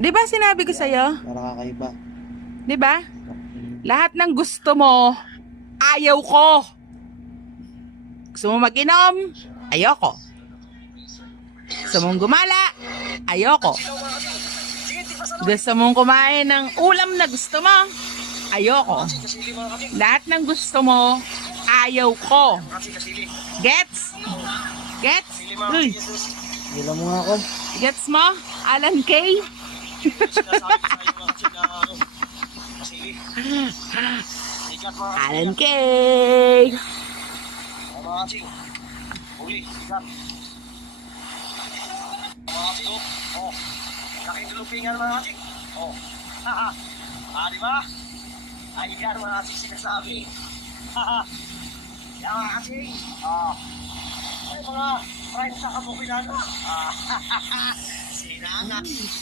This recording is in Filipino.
Di ba sinabi ko sa'yo? Para kakaiba. Di ba? Lahat ng gusto mo, ayaw ko. Gusto mo mag-inom? Ayoko. Gusto mong gumala? Ayoko. Gusto mong kumain ng ulam na gusto mo? Ayoko. Lahat ng gusto mo, ayaw ko. Gets? Gets? Uy. Hila mo nga ako. Gets mo? Alan Kay? Alan Kay! Mga ching, huli, sikat. Mga ching, oh, laking lupingan mga ching. Oh, haha, di ba? Ay, yan mga ching sinasabi. Haha, yan mga ching. Ay, mga friends sa kabukinan. Sinangat.